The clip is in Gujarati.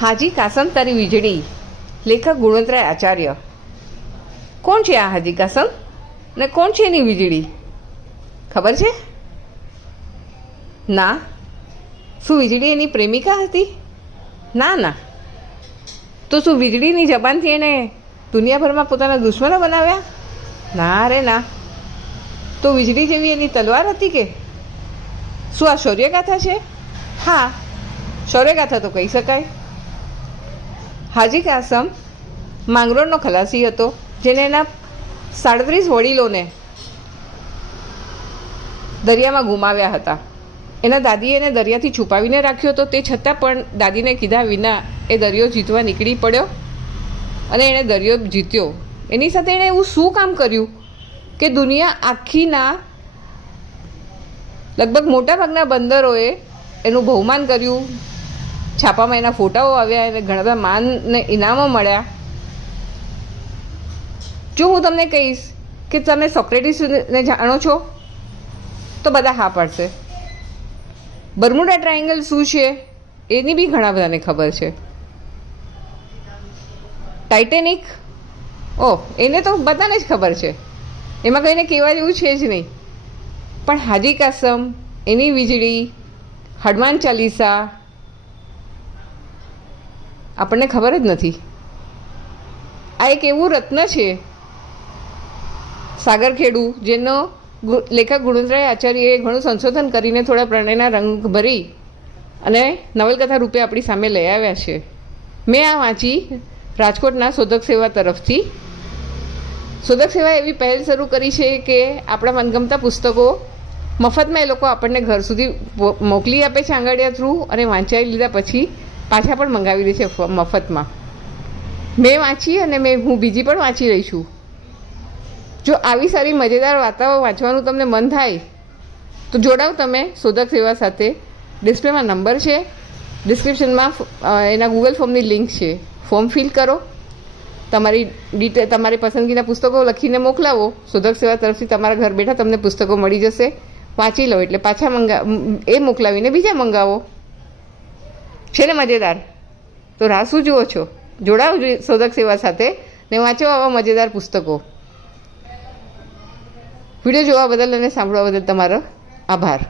હાજી કાસમ તારી વીજળી, લેખક ગુણવંતરાય આચાર્ય. કોણ છે આ હાજી કાસમ ને કોણ છે એની વીજળી? ખબર છે? ના. શું વીજળી એની પ્રેમિકા હતી? ના ના. તો શું વીજળીની જબાનથી એને દુનિયાભરમાં પોતાના દુશ્મનો બનાવ્યા? ના રે ના. તો વીજળી જેવી એની તલવાર હતી કે? શું આ શૌર્યગાથા છે? હા, શૌર્યગાથા તો કહી શકાય. હાજી કાસમ માંગરોળનો ખલાસી હતો, જેને એના 37 વડીલોને દરિયામાં ગુમાવ્યા હતા. એના દાદીએ એને દરિયાથી છુપાવીને રાખ્યો હતો, તે છતાં પણ દાદીને કીધા વિના એ દરિયો જીતવા નીકળી પડ્યો અને એણે દરિયો જીત્યો. એની સાથે એણે એવું શું કામ કર્યું કે દુનિયા આખીના લગભગ મોટાભાગના બંદરોએ એનું બહુમાન કર્યું, છાપામાં એના ફોટાઓ આવ્યા, એને ઘણા બધા માન ને ઇનામો મળ્યા. જો હું તમને કહીશ કે તમે સોક્રેટિસને જાણો છો તો બધા હા પાડશે. બર્મુડા ટ્રાયેંગલ શું છે એની બી ઘણા બધાને ખબર છે. ટાઇટેનિક, ઓહ, એને તો બધાને જ ખબર છે, એમાં કંઈને કહેવા જેવું છે જ નહીં. પણ હાજી કાસમ, એની વીજળી, હનુમાન ચાલીસા આપણને ખબર જ નથી. આ એક એવું રત્ન છે સાગરખેડુ, જેનો લેખક ગુણવંતરાય આચાર્યએ ઘણું સંશોધન કરીને થોડા પ્રણયના રંગ ભરી અને નવલકથા રૂપે આપણી સામે લઈ આવ્યા છે. મેં આ વાંચી રાજકોટના શોધક સેવા તરફથી. શોધક સેવાએ એવી પહેલ શરૂ કરી છે કે આપણા મનગમતા પુસ્તકો મફતમાં એ લોકો આપણને ઘર સુધી મોકલી આપે છે આંગળીયા થ્રુ, અને વાંચાઈ લીધા પછી પાછા પણ મંગાવી દે છે મફતમાં. મેં વાંચી અને હું બીજી પણ વાંચી રહી છું. જો આવી સારી મજેદાર વાર્તાઓ વાંચવાનું તમને મન થાય તો જોડાવ તમે શોધક સેવા સાથે. ડિસ્પ્લેમાં નંબર છે, ડિસ્ક્રિપ્શનમાં એના ગૂગલ ફોર્મની લિંક છે. ફોર્મ ફિલ કરો, તમારી પસંદગીના પુસ્તકો લખીને મોકલાવો. શોધક સેવા તરફથી તમારા ઘર બેઠા તમને પુસ્તકો મળી જશે. વાંચી લો એટલે પાછા એ મોકલાવીને બીજા મંગાવો. છે ને મજેદાર? તો રાહ શું જુઓ છો? જોડાઓ શોધક સેવા સાથે ને વાંચો આવા મજેદાર પુસ્તકો. વિડીયો જોવા બદલ અને સાંભળવા બદલ તમારો આભાર.